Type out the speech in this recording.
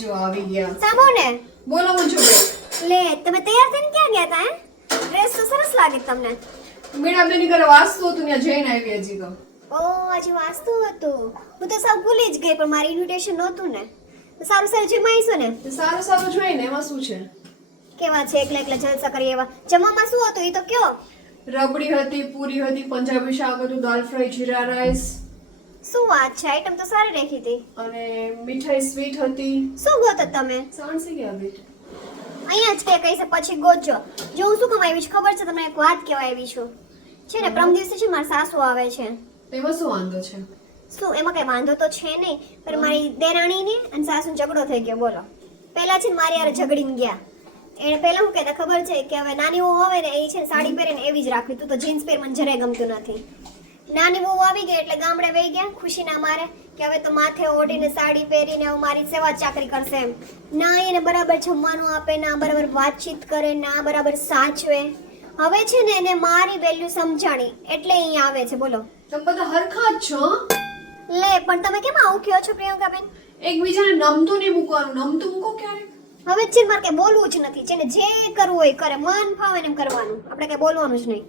જો આવી ગયા. સાંભો ને. બોલો મંજુબેન લે તમે તૈયાર થઈને ક્યાં ગયા હતા હે? ડ્રેસ તો સરસ લાગે તમને. મીણાબેનની ઘરે વાસ્તુ હતું ત્યાં જઈને આવી હજી તો. ઓ આજે વાસ્તુ હતું. હું તો સૌ ભૂલી જ ગઈ પણ મારી ઇન્વિટેશન નહોતું ને. તો સારું સારું જમાઈશું ને. તે સારું સારું જોઈ ને એમાં શું છે? કેવા છે એકલા એકલા જલસા કરીએ એવા. જમવામાં શું હતું એ તો કયો? રબડી હતી પૂરી હતી પંજાબી શાક હતું દાલ ફ્રાય જીરા રાઈસ શું વાત છે? આઈટમ તો સારી રાખી હતી. અને મીઠાઈ સ્વીટ હતી. શું ગોતો તમે? સાણસી ગયા બેટ અહીંયા જ કે કઈ છે પછી ગોતજો જો હું શું કમાવી છું ખબર છે? તમને એક વાત કહેવા આવી છું. છે ને પ્રમ દિવસે છે મારા સાસુ આવે છે. એમાં શું વાંધો છે? શું એમાં કઈ વાંધો તો છે નહીં પણ મારી દેરાણીને અને સાસુ ઝઘડો થઈ ગયો બોલો. પહેલા છે મારી યાર ઝઘડીને ગયા. એને પહેલા હું કહેતા ખબર છે કે હવે નાની આવે ને એ છે સાડી પહેરે ને એવી જ રાખવી. તું તો જીન્સ પહેર મને જરાય ગમતું નથી. નાની વહુ આવી ગઈ એટલે ગામડે વહી ગયા ખુશીના મારે કે હવે તો માથે ઓઢીને સાડી પહેરીને હવે મારી સેવા ચાકરી કરશે એમ. ના એને બરાબર જમવાનું આપે ના બરાબર વાતચીત કરે ના બરાબર સાચવે. હવે છે ને એને મારી વેલ્યુ સમજાણી એટલે અહીં આવે છે બોલો. તમે બધા હરખા જ છો લે પણ તમે કેમ આવું કયો છો પ્રિયંકાબેન? એકબીજાને નમતું નહીં મૂકવાનું નમતું મૂકો ક્યારેક હવે છે મારે કઈ બોલવું જ નથી જેને જે કરવું હોય કરે મન ફાવે એમ કરવાનું. આપણે કઈ બોલવાનું જ નહીં.